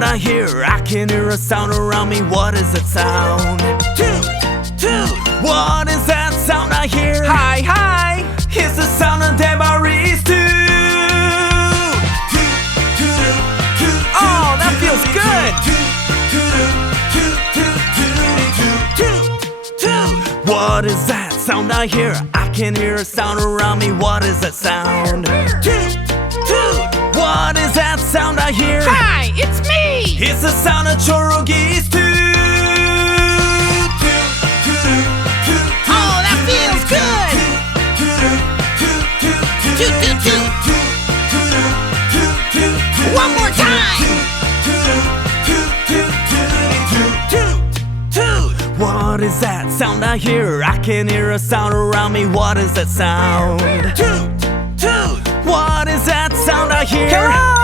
sound I hear? I can hear a sound around me. What is that sound? Toot, toot. What is that sound I hear? Hi, hi. It's the sound of Debari's toot. Oh, that feels good. What is that sound I hear? I can hear a sound around me. What is that sound? Toot, toot. What is that sound I hear? Hi, it's me. It's the sound of Chologi's toot. Oh, that feels good. Toot, toot, toot. One more time. What is that sound I hear? I can hear a sound around me. What is that sound? Toot, toot. What is that sound I hear? Come on.